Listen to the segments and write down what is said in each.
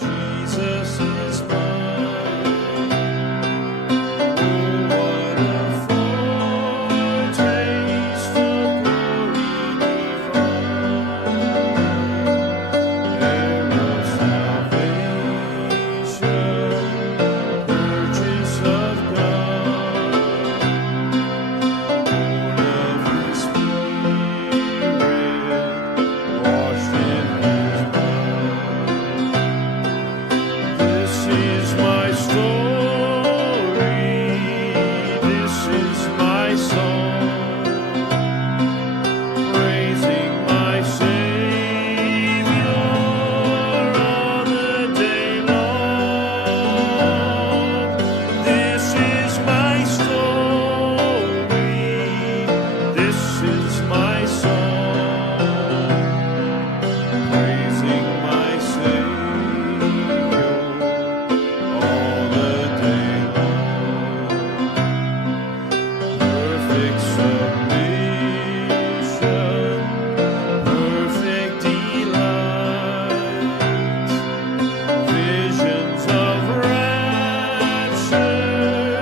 Jesus is mine. Oh, what a foretaste of glory divine, heir of salvation, purchase of God, born of His Spirit, washed in His blood. This is my story, this is my song, praising my Savior all the day long. This is my story, this is my song, praising my Savior all the day long. Perfect submission, perfect delight, visions of rapture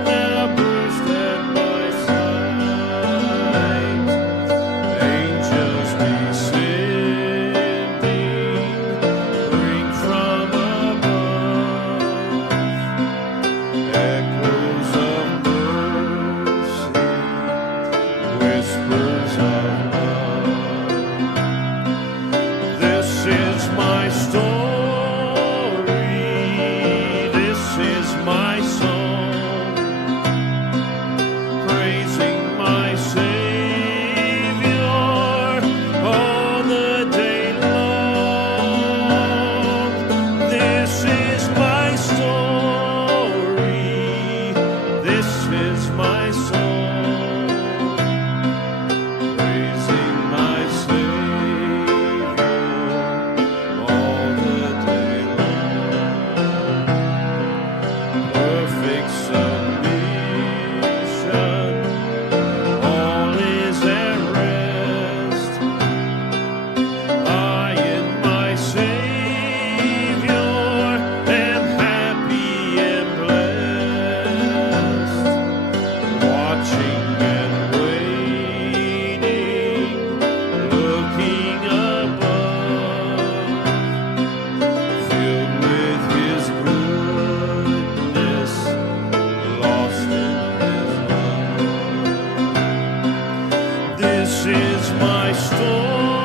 now burst at my sight. Angels descending, bring from above echoes of mercy, whispers of love. This is my story, this is my song, praising my Savior all the day long. This is my story, this is my song, praising my Savior all the day long. Perfect submission, all is at rest. I in my Savior am happy and blessed, watching and waiting, looking above, filled with His goodness, lost in His love. This is my story.